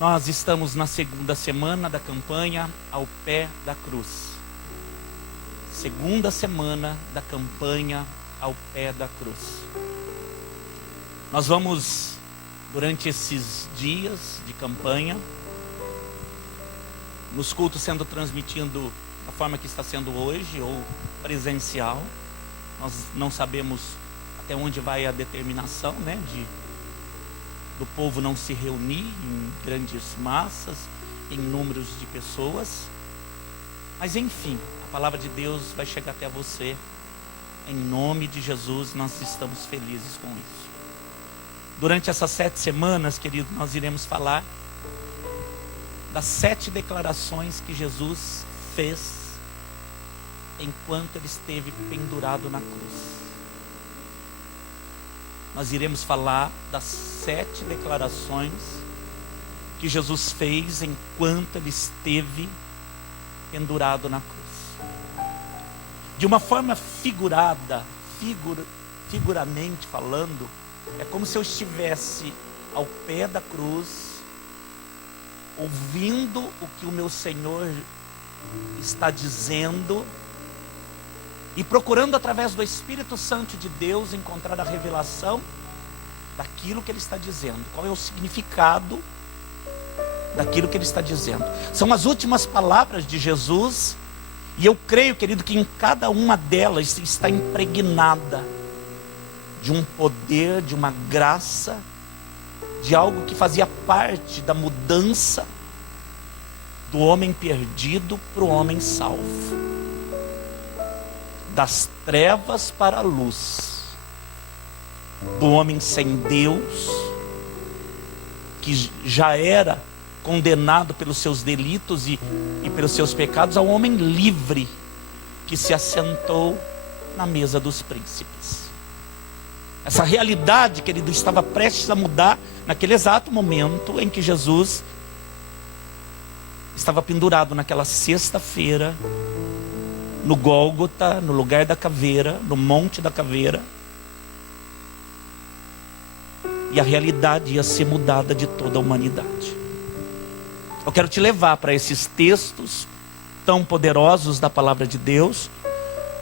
Nós estamos na segunda semana da campanha Ao Pé da Cruz. Segunda semana da campanha Ao Pé da Cruz. Nós vamos, durante esses dias de campanha, nos cultos sendo transmitindo da forma que está sendo hoje, ou presencial. Nós não sabemos até onde vai a determinação, do povo não se reunir em grandes massas, em números de pessoas. Mas enfim, a palavra de Deus vai chegar até você. Em nome de Jesus, nós estamos felizes com isso. Durante essas 7 semanas, querido, nós iremos falar das 7 declarações que Jesus fez enquanto ele esteve pendurado na cruz. Nós iremos falar das 7 declarações que Jesus fez enquanto ele esteve pendurado na cruz. De uma forma figuramente falando, é como se eu estivesse ao pé da cruz, ouvindo o que o meu Senhor está dizendo e procurando através do Espírito Santo de Deus encontrar a revelação daquilo que Ele está dizendo. Qual é o significado daquilo que Ele está dizendo? São as últimas palavras de Jesus, e eu creio, querido, que em cada uma delas está impregnada de um poder, de uma graça, de algo que fazia parte da mudança do homem perdido para o homem salvo. Das trevas para a luz, do homem sem Deus, que já era condenado pelos seus delitos e pelos seus pecados, ao homem livre, que se assentou na mesa dos príncipes. Essa realidade, querido, estava prestes a mudar naquele exato momento em que Jesus estava pendurado naquela sexta-feira, no Gólgota, no lugar da caveira, no Monte da Caveira. E a realidade ia ser mudada de toda a humanidade. Eu quero te levar para esses textos tão poderosos da palavra de Deus,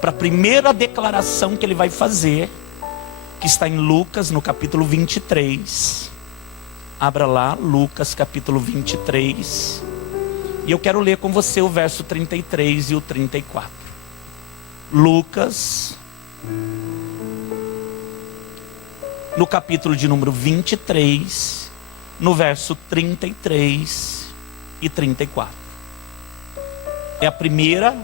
para a primeira declaração que ele vai fazer, que está em Lucas, no capítulo 23. Abra lá, Lucas capítulo 23. E eu quero ler com você o verso 33 e o 34. Lucas, no capítulo de número 23, no verso 33 e 34. É a primeira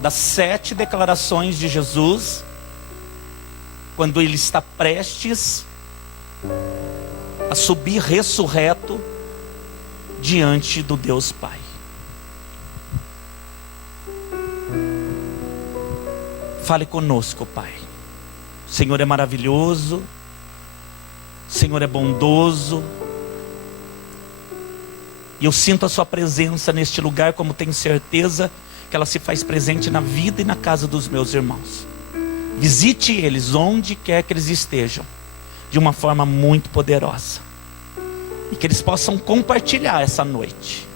das 7 declarações de Jesus, quando ele está prestes a subir ressurreto diante do Deus Pai. Fale conosco, Pai. O Senhor é maravilhoso, o Senhor é bondoso, e eu sinto a sua presença neste lugar, como tenho certeza que ela se faz presente na vida e na casa dos meus irmãos. Visite eles onde quer que eles estejam, de uma forma muito poderosa, e que eles possam compartilhar essa noite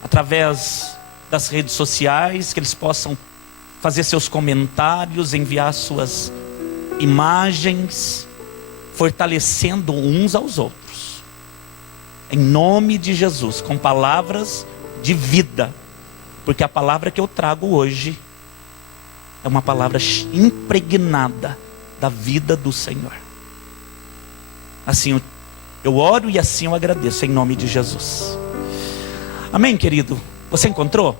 através das redes sociais, que eles possam fazer seus comentários, enviar suas imagens, fortalecendo uns aos outros, em nome de Jesus, com palavras de vida, porque a palavra que eu trago hoje é uma palavra impregnada da vida do Senhor. Assim eu oro e assim eu agradeço, em nome de Jesus. Amém, querido? Você encontrou?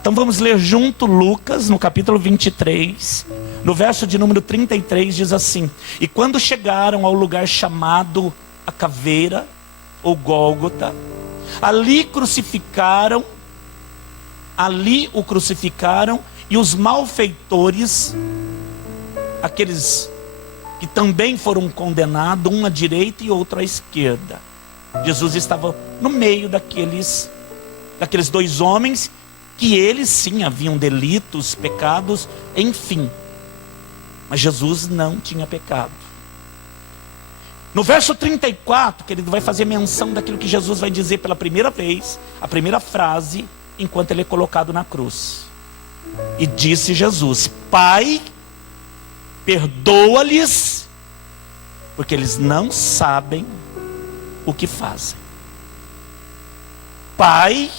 Então vamos ler junto Lucas, no capítulo 23, no verso de número 33, diz assim: E quando chegaram ao lugar chamado a Caveira, ou Gólgota, ali o crucificaram, e os malfeitores, aqueles que também foram condenados, um à direita e outro à esquerda. Jesus estava no meio daqueles 2 homens, que eles sim haviam delitos, pecados, enfim. Mas Jesus não tinha pecado. No verso 34, querido, vai fazer menção daquilo que Jesus vai dizer pela primeira vez, a primeira frase, enquanto ele é colocado na cruz. E disse Jesus: Pai, perdoa-lhes, porque eles não sabem o que fazem. Pai,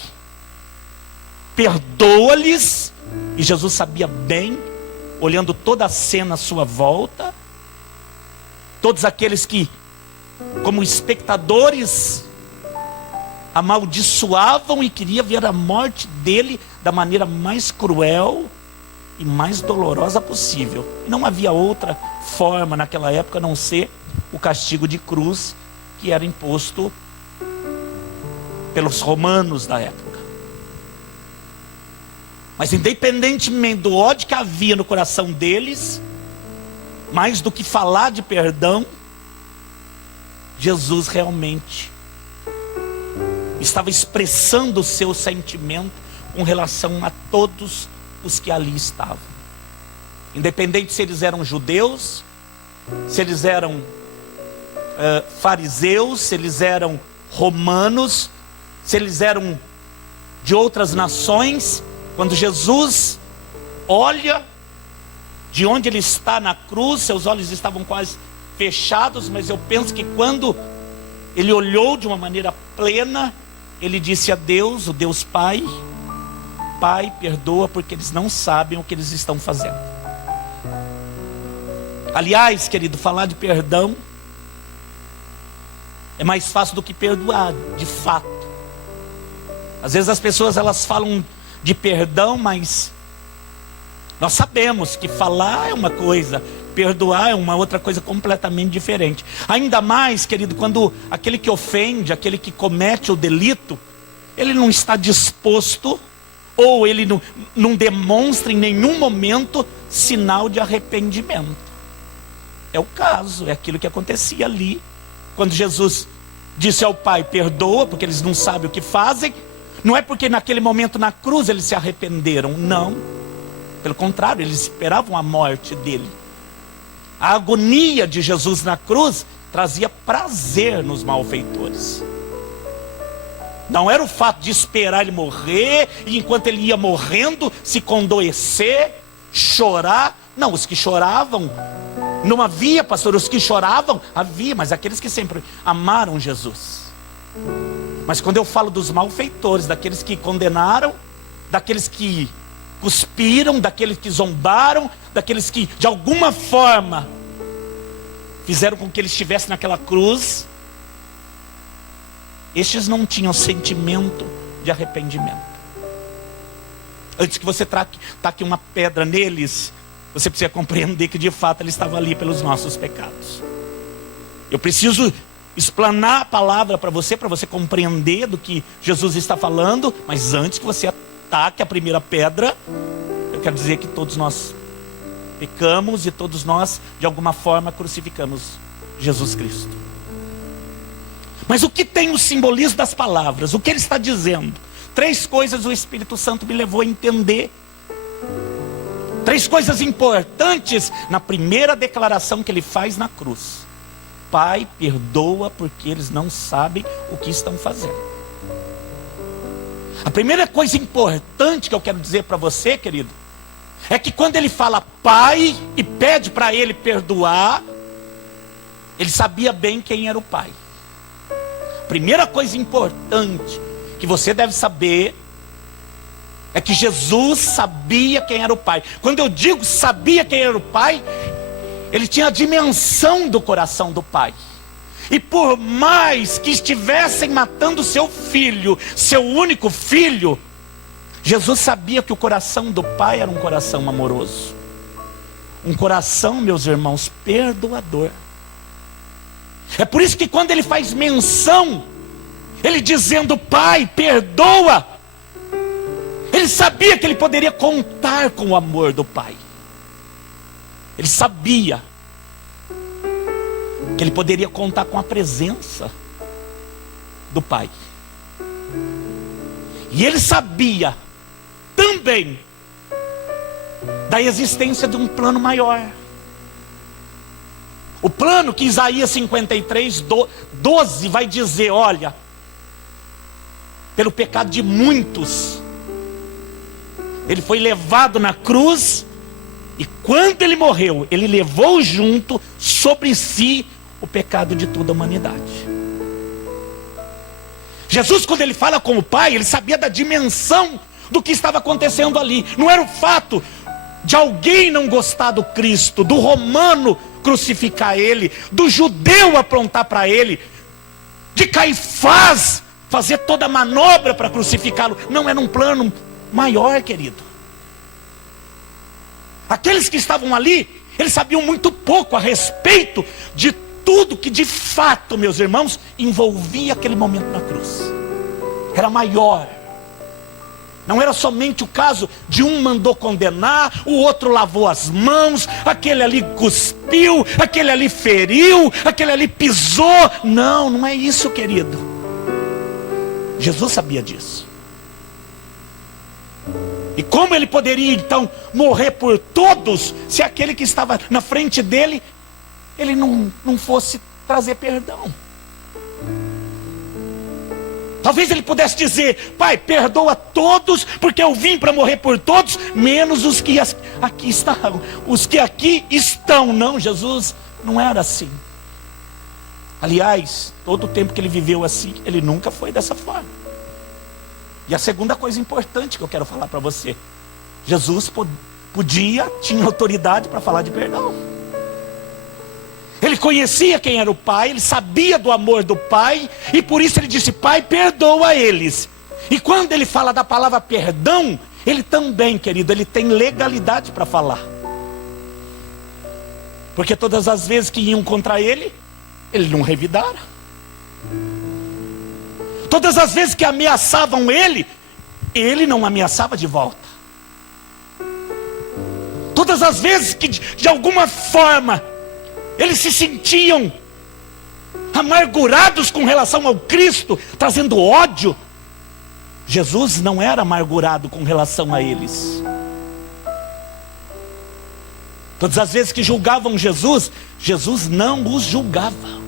perdoa-lhes. E Jesus sabia bem, olhando toda a cena à sua volta, todos aqueles que, como espectadores, amaldiçoavam e queriam ver a morte dele da maneira mais cruel e mais dolorosa possível. Não havia outra forma naquela época a não ser o castigo de cruz que era imposto pelos romanos da época. Mas independentemente do ódio que havia no coração deles, mais do que falar de perdão, Jesus realmente estava expressando o seu sentimento com relação a todos os que ali estavam. Independente se eles eram judeus, se eles eram fariseus, se eles eram romanos, se eles eram de outras nações. Quando Jesus olha de onde ele está na cruz, seus olhos estavam quase fechados, mas eu penso que quando ele olhou de uma maneira plena, ele disse a Deus, o Deus Pai: Pai, perdoa, porque eles não sabem o que eles estão fazendo. Aliás, querido, falar de perdão é mais fácil do que perdoar, de fato. Às vezes as pessoas elas falam de perdão, mas nós sabemos que falar é uma coisa, perdoar é uma outra coisa completamente diferente. Ainda mais, querido, quando aquele que ofende, aquele que comete o delito, ele não está disposto, ou ele não demonstra em nenhum momento sinal de arrependimento. É o caso, é aquilo que acontecia ali, quando Jesus disse ao Pai: perdoa, porque eles não sabem o que fazem. Não é porque naquele momento na cruz eles se arrependeram, não. Pelo contrário, eles esperavam a morte dele. A agonia de Jesus na cruz trazia prazer nos malfeitores. Não era o fato de esperar ele morrer, e enquanto ele ia morrendo, se condoecer, chorar. Não, os que choravam, não havia, pastor, os que choravam, havia, mas aqueles que sempre amaram Jesus. Mas quando eu falo dos malfeitores, daqueles que condenaram, daqueles que cuspiram, daqueles que zombaram, daqueles que de alguma forma fizeram com que ele estivesse naquela cruz, estes não tinham sentimento de arrependimento. Antes que você taque uma pedra neles, você precisa compreender que de fato ele estava ali pelos nossos pecados. Eu preciso explanar a palavra para você compreender do que Jesus está falando. Mas antes que você ataque a primeira pedra, eu quero dizer que todos nós pecamos e todos nós de alguma forma crucificamos Jesus Cristo. Mas o que tem o simbolismo das palavras? O que ele está dizendo? 3 coisas o Espírito Santo me levou a entender. 3 coisas importantes na primeira declaração que ele faz na cruz: Pai, perdoa, porque eles não sabem o que estão fazendo. A primeira coisa importante que eu quero dizer para você, querido, é que quando ele fala Pai e pede para ele perdoar, ele sabia bem quem era o Pai. A primeira coisa importante que você deve saber é que Jesus sabia quem era o Pai. Quando eu digo sabia quem era o Pai, ele tinha a dimensão do coração do Pai. E por mais que estivessem matando seu filho, seu único filho, Jesus sabia que o coração do Pai era um coração amoroso. Um coração, meus irmãos, perdoador. É por isso que quando ele faz menção, ele dizendo Pai, perdoa, ele sabia que ele poderia contar com o amor do Pai. Ele sabia que ele poderia contar com a presença do Pai. E ele sabia também da existência de um plano maior. O plano que Isaías 53, 12 vai dizer: olha, pelo pecado de muitos, ele foi levado na cruz, e quando ele morreu, ele levou junto sobre si o pecado de toda a humanidade. Jesus, quando ele fala com o Pai, ele sabia da dimensão do que estava acontecendo ali. Não era o fato de alguém não gostar do Cristo, do romano crucificar ele, do judeu aprontar para ele, de Caifás fazer toda a manobra para crucificá-lo. Não, era um plano maior, querido. Aqueles que estavam ali, eles sabiam muito pouco a respeito de tudo que de fato, meus irmãos, envolvia aquele momento na cruz. Era maior. Não era somente o caso de um mandou condenar, o outro lavou as mãos, aquele ali cuspiu, aquele ali feriu, aquele ali pisou. Não, não é isso, querido. Jesus sabia disso. E como ele poderia então morrer por todos, se aquele que estava na frente dele, ele não fosse trazer perdão? Talvez ele pudesse dizer: Pai, perdoa todos, porque eu vim para morrer por todos, menos os que aqui estão. Os que aqui estão. Não, Jesus não era assim. Aliás, todo o tempo que ele viveu assim, ele nunca foi dessa forma. E a segunda coisa importante que eu quero falar para você: Jesus tinha autoridade para falar de perdão. Ele conhecia quem era o Pai, ele sabia do amor do Pai, e por isso ele disse: Pai, perdoa eles. E quando ele fala da palavra perdão, ele também, querido, ele tem legalidade para falar. Porque todas as vezes que iam contra ele não revidara. Todas as vezes que ameaçavam ele não ameaçava de volta. Todas as vezes que de alguma forma eles se sentiam amargurados com relação ao Cristo, trazendo ódio, Jesus não era amargurado com relação a eles. Todas as vezes que julgavam Jesus, Jesus não os julgava.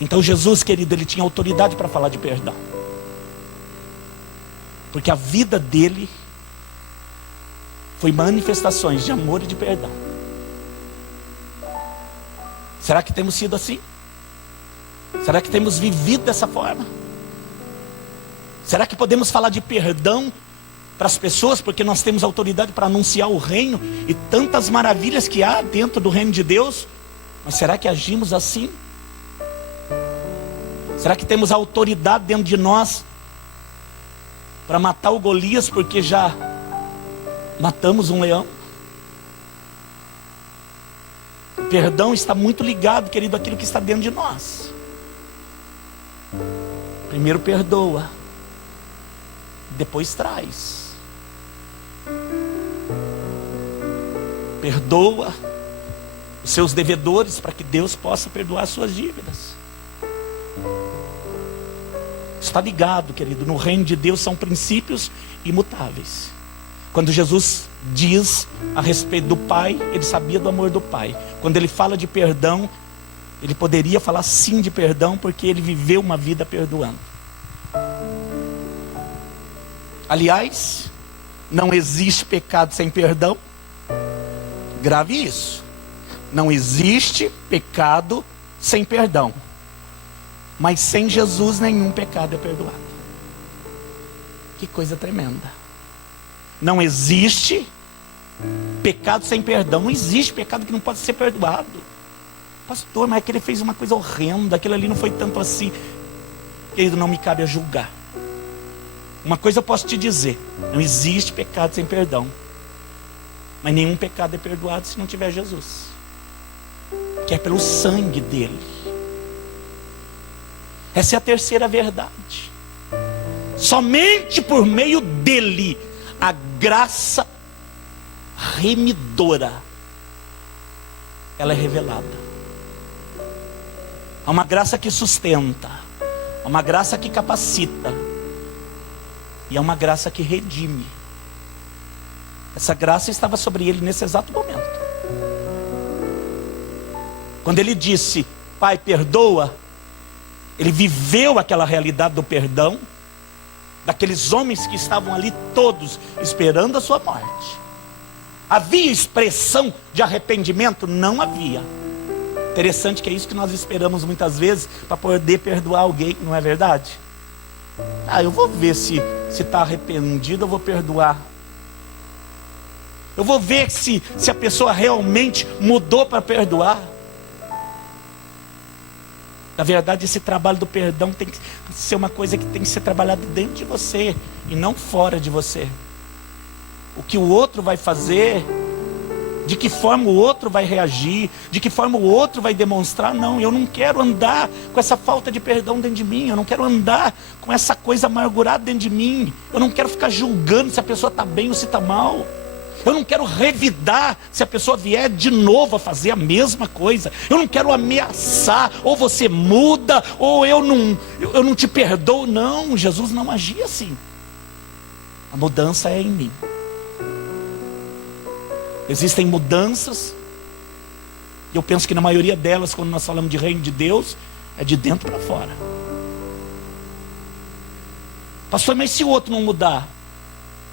Então Jesus, querido, ele tinha autoridade para falar de perdão, porque a vida dele foi manifestações de amor e de perdão. Será que temos sido assim? Será que temos vivido dessa forma? Será que podemos falar de perdão para as pessoas, porque nós temos autoridade para anunciar o reino e tantas maravilhas que há dentro do reino de Deus? Mas será que agimos assim? Será que temos autoridade dentro de nós para matar o Golias, porque já matamos um leão? O perdão está muito ligado, querido, àquilo que está dentro de nós. Primeiro perdoa, depois traz. Perdoa os seus devedores, para que Deus possa perdoar as suas dívidas. Está ligado, querido, no reino de Deus são princípios imutáveis. Quando Jesus diz a respeito do Pai, ele sabia do amor do Pai. Quando ele fala de perdão, ele poderia falar sim de perdão, porque ele viveu uma vida perdoando. Aliás, não existe pecado sem perdão. Grave isso. Não existe pecado sem perdão. Mas sem Jesus nenhum pecado é perdoado. Que coisa tremenda. Não existe pecado sem perdão. Não existe pecado que não pode ser perdoado. Pastor, mas é que ele fez uma coisa horrenda, aquilo ali não foi tanto assim. Querido, não me cabe a julgar. Uma coisa eu posso te dizer: não existe pecado sem perdão. Mas nenhum pecado é perdoado se não tiver Jesus, que é pelo sangue dele. Essa é a terceira verdade. Somente por meio dele a graça remidora ela é revelada. Há uma graça que sustenta, há uma graça que capacita, e há uma graça que redime. Essa graça estava sobre ele nesse exato momento. Quando ele disse, Pai, perdoa, ele viveu aquela realidade do perdão, daqueles homens que estavam ali todos esperando a sua morte. Havia expressão de arrependimento? Não havia. Interessante que é isso que nós esperamos muitas vezes para poder perdoar alguém, não é verdade? Eu vou ver se está arrependido, eu vou perdoar. Eu vou ver se a pessoa realmente mudou para perdoar. Na verdade, esse trabalho do perdão tem que ser uma coisa que tem que ser trabalhada dentro de você e não fora de você. O que o outro vai fazer, de que forma o outro vai reagir, de que forma o outro vai demonstrar, não, eu não quero andar com essa falta de perdão dentro de mim, eu não quero andar com essa coisa amargurada dentro de mim, eu não quero ficar julgando se a pessoa está bem ou se está mal. Eu não quero revidar se a pessoa vier de novo a fazer a mesma coisa. Eu não quero ameaçar, ou você muda, ou eu não te perdoo. Não, Jesus não agia assim. A mudança é em mim. Existem mudanças, e eu penso que na maioria delas, quando nós falamos de reino de Deus, é de dentro para fora. Pastor, mas se o outro não mudar?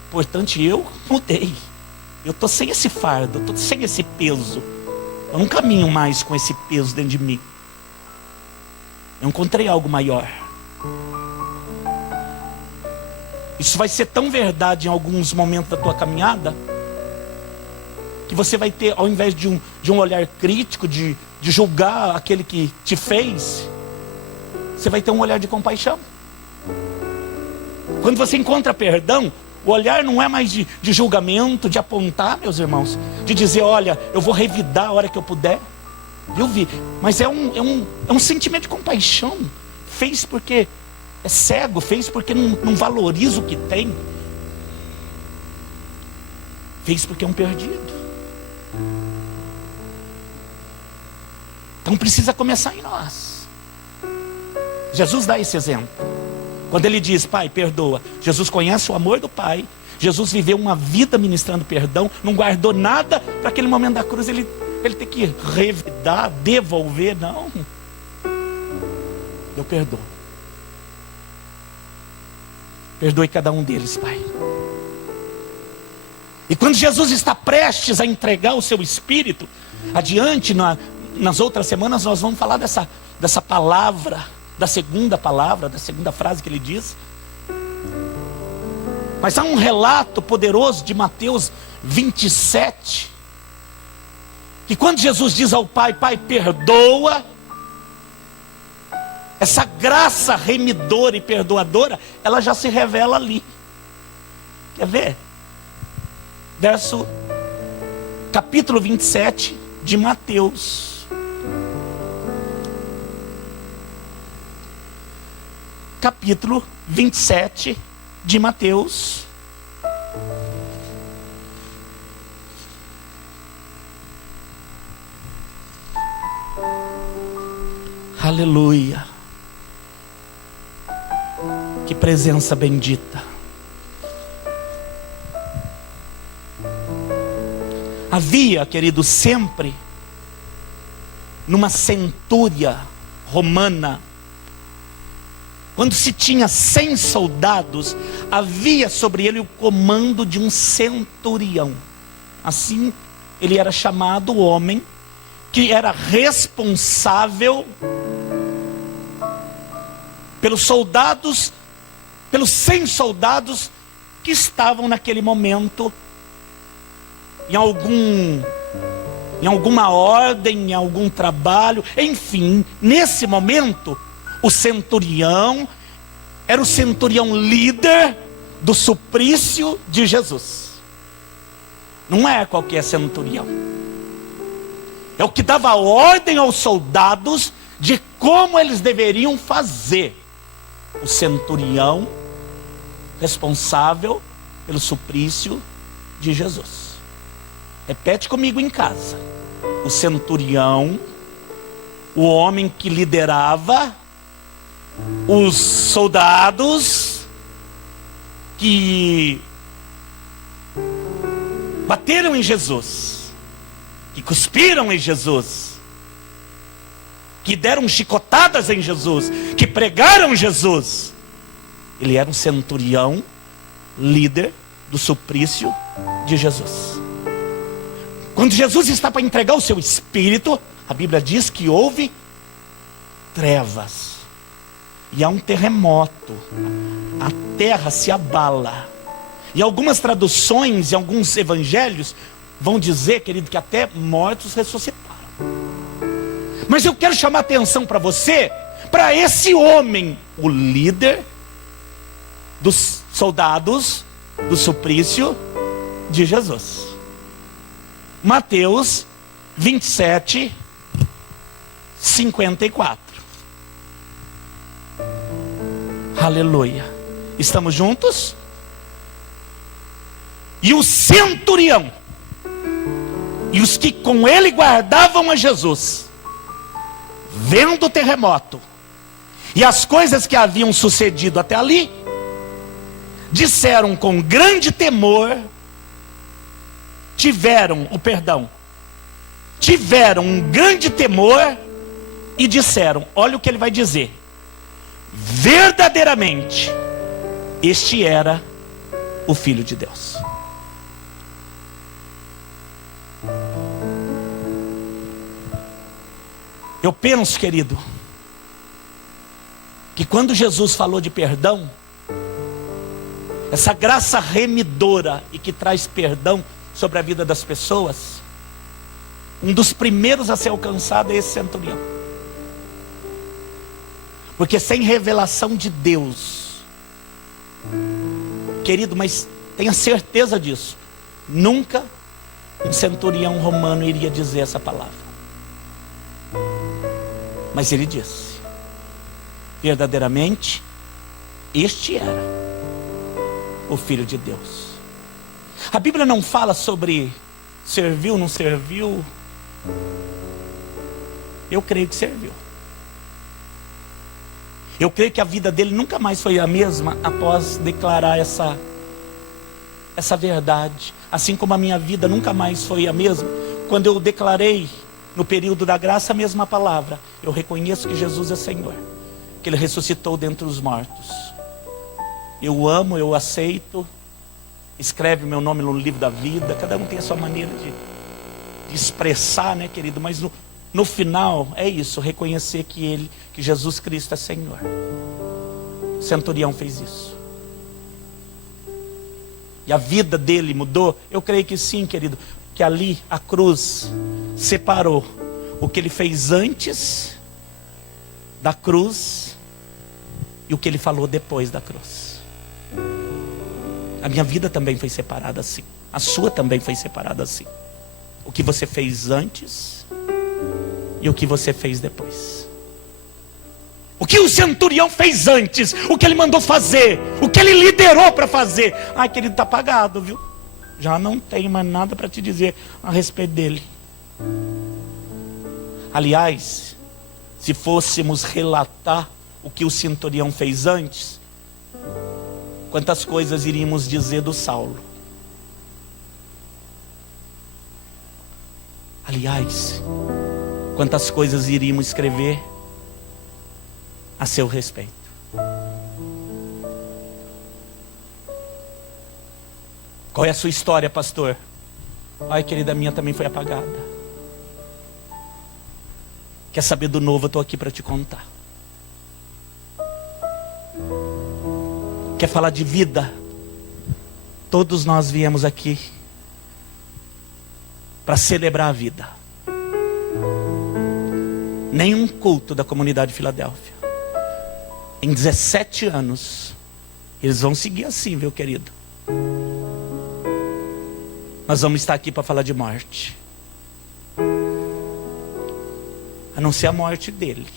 Importante, eu mudei. Eu estou sem esse fardo, eu estou sem esse peso. Eu não caminho mais com esse peso dentro de mim. Eu encontrei algo maior. Isso vai ser tão verdade em alguns momentos da tua caminhada, que você vai ter, ao invés de um olhar crítico, de julgar aquele que te fez, você vai ter um olhar de compaixão. Quando você encontra perdão, o olhar não é mais de julgamento, de apontar, meus irmãos, de dizer, olha, eu vou revidar a hora que eu puder. Eu vi, mas é um sentimento de compaixão. Fez porque é cego, fez porque não valoriza o que tem. Fez porque é um perdido. Então precisa começar em nós. Jesus dá esse exemplo. Quando ele diz, Pai, perdoa. Jesus conhece o amor do Pai. Jesus viveu uma vida ministrando perdão. Não guardou nada para aquele momento da cruz ele ter que revidar, devolver. Não. Eu perdoo. Perdoe cada um deles, Pai. E quando Jesus está prestes a entregar o seu Espírito, adiante, nas outras semanas, nós vamos falar dessa palavra, da segunda frase que ele diz. Mas há um relato poderoso de Mateus 27, que quando Jesus diz ao Pai, Pai, perdoa, essa graça remidora e perdoadora, ela já se revela ali. Quer ver? Capítulo 27 de Mateus. Capítulo 27 de Mateus. Aleluia. Que presença bendita. Havia, querido, sempre numa centúria romana, quando se tinha 100 soldados, havia sobre ele o comando de um centurião. Assim, ele era chamado o homem que era responsável pelos soldados, pelos 100 soldados que estavam naquele momento em alguma ordem, em algum trabalho, enfim, nesse momento, o centurião era o centurião líder do suplício de Jesus. Não é qualquer centurião. É o que dava ordem aos soldados de como eles deveriam fazer. O centurião responsável pelo suplício de Jesus. Repete comigo em casa. O centurião, o homem que liderava os soldados que bateram em Jesus, que cuspiram em Jesus, que deram chicotadas em Jesus, que pregaram Jesus. Ele era um centurião, líder do suplício de Jesus. Quando Jesus está para entregar o seu espírito, a Bíblia diz que houve trevas. E há um terremoto. A terra se abala. E algumas traduções e alguns evangelhos vão dizer, querido, que até mortos ressuscitaram. Mas eu quero chamar a atenção para você, para esse homem, o líder dos soldados do suplício de Jesus. Mateus 27, 54. Aleluia. Estamos juntos? E o centurião e os que com ele guardavam a Jesus, vendo o terremoto e as coisas que haviam sucedido até ali, disseram com grande temor, tiveram um grande temor e disseram, olha o que ele vai dizer: verdadeiramente este era o Filho de Deus. Eu penso, querido, que quando Jesus falou de perdão, essa graça remidora e que traz perdão sobre a vida das pessoas, um dos primeiros a ser alcançado é esse centurião. Porque sem revelação de Deus, querido, mas tenha certeza disso, nunca um centurião romano iria dizer essa palavra. Mas ele disse, verdadeiramente, este era o Filho de Deus. A Bíblia não fala sobre serviu, não serviu. Eu creio que serviu. Eu creio que a vida dele nunca mais foi a mesma após declarar essa verdade. Assim como a minha vida nunca mais foi a mesma quando eu declarei no período da graça a mesma palavra. Eu reconheço que Jesus é Senhor, que Ele ressuscitou dentre os mortos. Eu amo, eu aceito. Escreve meu nome no livro da vida. Cada um tem a sua maneira de expressar, né, querido? Mas no final é isso, reconhecer que Jesus Cristo é Senhor. O centurião fez isso. E a vida dele mudou? Eu creio que sim, querido. Que ali a cruz separou o que ele fez antes da cruz e o que ele falou depois da cruz. A minha vida também foi separada assim. A sua também foi separada assim. O que você fez antes e o que você fez depois. O que o centurião fez antes, o que ele mandou fazer, o que ele liderou para fazer. Ai, querido, está apagado, viu? Já não tenho mais nada para te dizer a respeito dele. Aliás, se fôssemos relatar o que o centurião fez antes, quantas coisas iríamos dizer do Saulo? Aliás, quantas coisas iríamos escrever a seu respeito? Qual é a sua história, pastor? Ai, querida, a minha também foi apagada. Quer saber do novo? Eu estou aqui para te contar. Quer falar de vida? Todos nós viemos aqui para celebrar a vida. Nenhum culto da comunidade de Filadélfia, em 17 anos, eles vão seguir assim, viu, querido? Nós vamos estar aqui para falar de morte. A não ser a morte dele,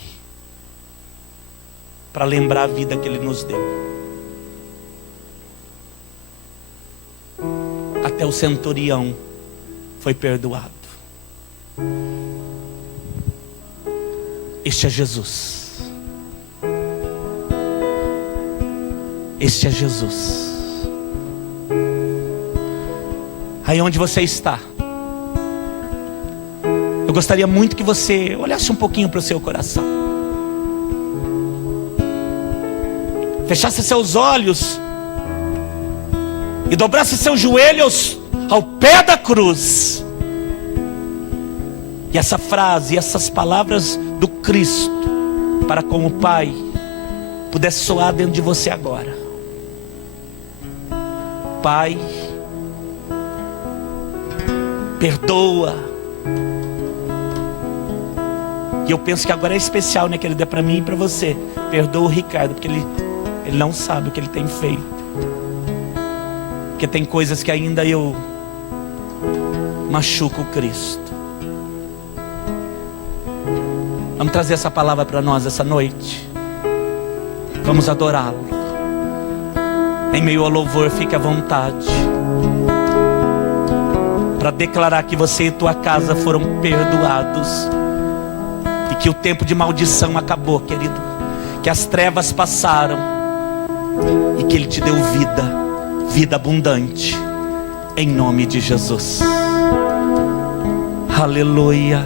para lembrar a vida que ele nos deu. Até o centurião foi perdoado. Este é Jesus. Este é Jesus. Aí onde você está, Eu gostaria muito que você olhasse um pouquinho para o seu coração, fechasse seus olhos e dobrasse seus joelhos ao pé da cruz. E essa frase, essas palavras do Cristo para com o Pai pudesse soar dentro de você agora. Pai, perdoa. E eu penso que agora é especial, né, que ele dê para mim e para você. Perdoa o Ricardo, porque ele não sabe o que ele tem feito. Porque tem coisas que ainda eu machuco o Cristo. Vamos trazer essa palavra para nós essa noite. Vamos adorá-lo. Em meio ao louvor, fique à vontade para declarar que você e tua casa foram perdoados, e que o tempo de maldição acabou, querido, que as trevas passaram e que Ele te deu vida abundante, em nome de Jesus. Aleluia.